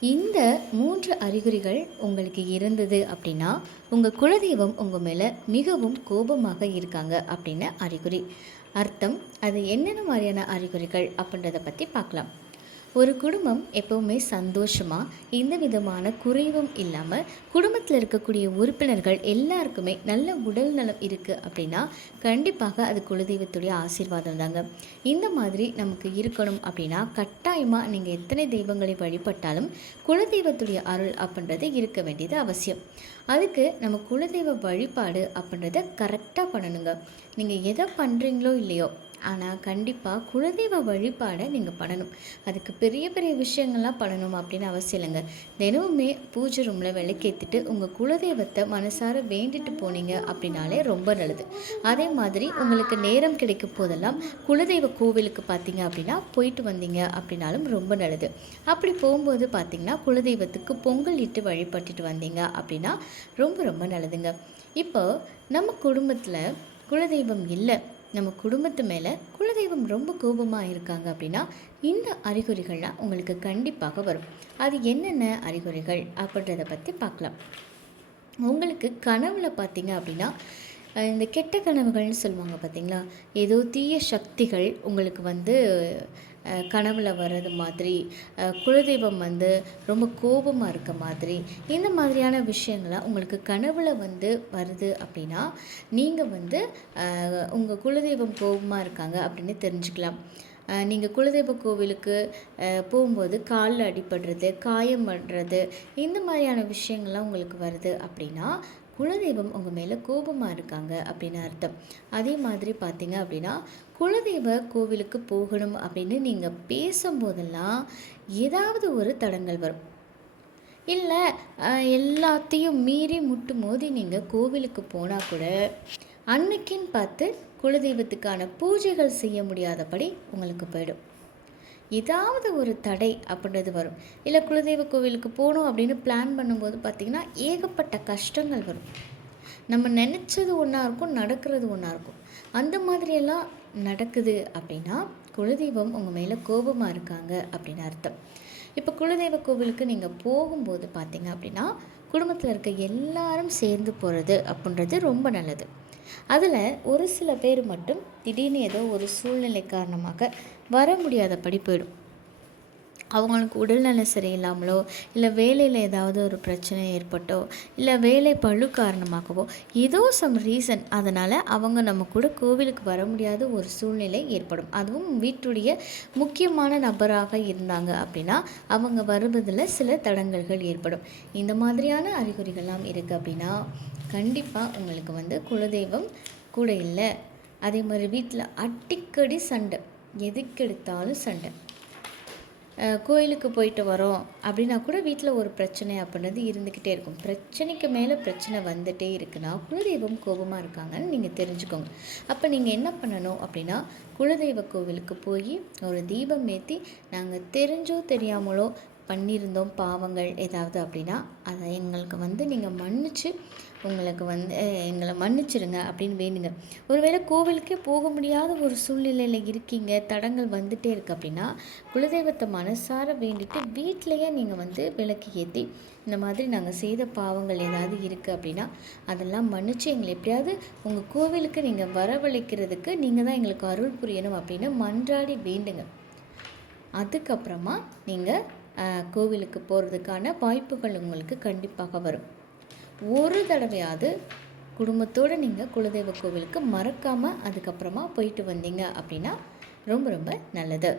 இந்த மூன்று அறிகுறிகள் உங்களுக்கு இருந்தது அப்படின்னா உங்கள் குலதெய்வம் உங்கள் மேலே மிகவும் கோபமாக இருக்காங்க அப்படின்னு அறிகுறி. அர்த்தம் அது என்னென்ன மாதிரியான அறிகுறிகள் அப்படின்றத பற்றி பார்க்கலாம். ஒரு குடும்பம் எப்போவுமே சந்தோஷமாக எந்த விதமான குறைவும் இல்லாமல் குடும்பத்தில் இருக்கக்கூடிய உறுப்பினர்கள் எல்லாருக்குமே நல்ல உடல் நலம் இருக்குது அப்படின்னா கண்டிப்பாக அது குலதெய்வத்துடைய ஆசீர்வாதம் தாங்க. இந்த மாதிரி நமக்கு இருக்கணும் அப்படின்னா கட்டாயமாக நீங்கள் எத்தனை தெய்வங்களை வழிபட்டாலும் குலதெய்வத்துடைய அருள் அப்படின்றது இருக்க வேண்டியது அவசியம். அதுக்கு நம்ம குலதெய்வ வழிபாடு அப்படின்றத கரெக்டாக பண்ணணுங்க. நீங்கள் எதை பண்ணுறீங்களோ இல்லையோ ஆனால் கண்டிப்பாக குலதெய்வ வழிபாடை நீங்கள் பண்ணணும். அதுக்கு பெரிய பெரிய விஷயங்கள்லாம் பண்ணணும் அப்படின்னு அவசியம் இல்லைங்க. தினமுமே பூஜை ரூமில் விளக்கேற்றிட்டு உங்கள் குலதெய்வத்தை மனசார வேண்டிட்டு போனீங்க அப்படின்னாலே ரொம்ப நல்லது. அதே மாதிரி உங்களுக்கு நேரம் கிடைக்கும் போதெல்லாம் குலதெய்வ கோவிலுக்கு பார்த்தீங்க அப்படின்னா போயிட்டு வந்தீங்க அப்படின்னாலும் ரொம்ப நல்லது. அப்படி போகும்போது பார்த்தீங்கன்னா குலதெய்வத்துக்கு பொங்கல் இட்டு வழிபட்டுட்டு வந்தீங்க அப்படின்னா ரொம்ப ரொம்ப நல்லதுங்க. இப்போ நம்ம குடும்பத்தில் குலதெய்வம் இல்லை நம்ம குடும்பத்து மேலே குலதெய்வம் ரொம்ப கோபமாக இருக்காங்க அப்படின்னா இந்த அறிகுறிகள்லாம் உங்களுக்கு கண்டிப்பாக வரும். அது என்னென்ன அறிகுறிகள் அப்படின்றத பற்றி பார்க்கலாம். உங்களுக்கு கனவுல பார்த்தீங்க அப்படின்னா இந்த கெட்ட கனவுகள்னு சொல்லுவாங்க பார்த்தீங்களா? ஏதோ தீய சக்திகள் உங்களுக்கு வந்து கனவுல வர்றது மாதிரி குலதெய்வம் வந்து ரொம்ப கோபமாக இருக்க மாதிரி இந்த மாதிரியான விஷயங்கள்லாம் உங்களுக்கு கனவுல வந்து வருது அப்படின்னா நீங்கள் வந்து உங்கள் குலதெய்வம் கோபமாக இருக்காங்க அப்படின்னு தெரிஞ்சுக்கலாம். நீங்கள் குலதெய்வ கோவிலுக்கு போகும்போது காலில் அடிபடுறது காயம் பண்ணுறது இந்த மாதிரியான விஷயங்கள்லாம் உங்களுக்கு வருது அப்படின்னா குலதெய்வம் உங்கள் மேலே கோபமாக இருக்காங்க அப்படின்னு அர்த்தம். அதே மாதிரி பார்த்தீங்க அப்படின்னா குலதெய்வ கோவிலுக்கு போகணும் அப்படின்னு நீங்கள் பேசும்போதெல்லாம் ஏதாவது ஒரு தடங்கள் வரும். இல்லை எல்லாத்தையும் மீறி முட்டு மோதி நீங்கள் கோவிலுக்கு போனால் கூட அன்னைக்குன்னு பார்த்து குலதெய்வத்துக்கான பூஜைகள் செய்ய முடியாதபடி உங்களுக்கு போயிடும். ஏதாவது ஒரு தடை அப்படின்றது வரும். இல்லை குலதெய்வ கோவிலுக்கு போகணும் அப்படின்னு பிளான் பண்ணும்போது பார்த்திங்கன்னா ஏகப்பட்ட கஷ்டங்கள் வரும். நம்ம நினச்சது ஒன்றா இருக்கும் நடக்கிறது ஒன்றா இருக்கும். அந்த மாதிரியெல்லாம் நடக்குது அப்படின்னா குலதெய்வம் உங்கள் மேலே கோபமாக இருக்காங்க அப்படின்னு அர்த்தம். இப்போ குலதெய்வ கோவிலுக்கு நீங்கள் போகும்போது பார்த்தீங்க அப்படின்னா குடும்பத்தில் இருக்க எல்லாரும் சேர்ந்து போகிறது அப்படின்றது ரொம்ப நல்லது. அதில் ஒரு சில பேர் மட்டும் திடீர்னு ஏதோ ஒரு சூழ்நிலை காரணமாக வர முடியாதபடி போயிடும். அவங்களுக்கு உடல்நலம் சரியில்லாமலோ இல்லை வேலையில் ஏதாவது ஒரு பிரச்சனை ஏற்பட்டோ இல்லை வேலை பழு காரணமாகவோ ஏதோ சம் ரீசன் அதனால் அவங்க நம்ம கூட கோவிலுக்கு வர முடியாத ஒரு சூழ்நிலை ஏற்படும். அதுவும் வீட்டுடைய முக்கியமான நபராக இருந்தாங்க அப்படின்னா அவங்க வருவதில் சில தடங்கல்கள் ஏற்படும். இந்த மாதிரியான அறிகுறிகள்லாம் இருக்குது அப்படின்னா கண்டிப்பாக உங்களுக்கு வந்து குலதெய்வம் கூட இல்லை. அதே மாதிரி வீட்டில் அடிக்கடி சண்டை. எதுக்கெடுத்தாலும் சண்டை. கோயிலுக்கு போயிட்டு வரோம் அப்படின்னா கூட வீட்டில் ஒரு பிரச்சனை அப்படின்றது இருந்துக்கிட்டே இருக்கும். பிரச்சனைக்கு மேலே பிரச்சனை வந்துட்டே இருக்குன்னா குலதெய்வம் கோபமாக இருக்காங்கன்னு நீங்கள் தெரிஞ்சுக்கோங்க. அப்போ நீங்கள் என்ன பண்ணணும் அப்படின்னா குலதெய்வ கோவிலுக்கு போய் ஒரு தீபம் ஏற்றி நாங்கள் தெரிஞ்சோ தெரியாமலோ பண்ணியிருந்தோம் பாவங்கள் ஏதாவது அப்படின்னா அதை எங்களுக்கு வந்து நீங்கள் மன்னிச்சு உங்களுக்கு வந்து எங்களை மன்னிச்சிடுங்க அப்படின்னு வேணுங்க ஒருவேளை கோவிலுக்கே போக முடியாத ஒரு சூழ்நிலையில் இருக்கீங்க தடங்கள் வந்துட்டே இருக்கு அப்படின்னா குலதெய்வத்தை மனசார வேண்டிட்டு வீட்டிலையே நீங்கள் வந்து விளக்கு ஏற்றி இந்த மாதிரி நாங்கள் செய்த பாவங்கள் ஏதாவது இருக்குது அப்படின்னா அதெல்லாம் மன்னிச்சு எங்களை எப்படியாவது உங்கள் கோவிலுக்கு நீங்கள் வரவழைக்கிறதுக்கு நீங்கள் தான் எங்களுக்கு அருள் புரியணும் அப்படின்னு மன்றாடி வேண்டுங்க. அதுக்கப்புறமா நீங்கள் கோவிலுக்கு போகிறதுக்கான வாய்ப்புகள் உங்களுக்கு கண்டிப்பாக வரும். ஒரு தடவையாவது குடும்பத்தோடு நீங்கள் குலதெய்வ கோவிலுக்கு மறக்காமல் அதுக்கப்புறமா போயிட்டு வந்தீங்க அப்படின்னா ரொம்ப ரொம்ப நல்லது.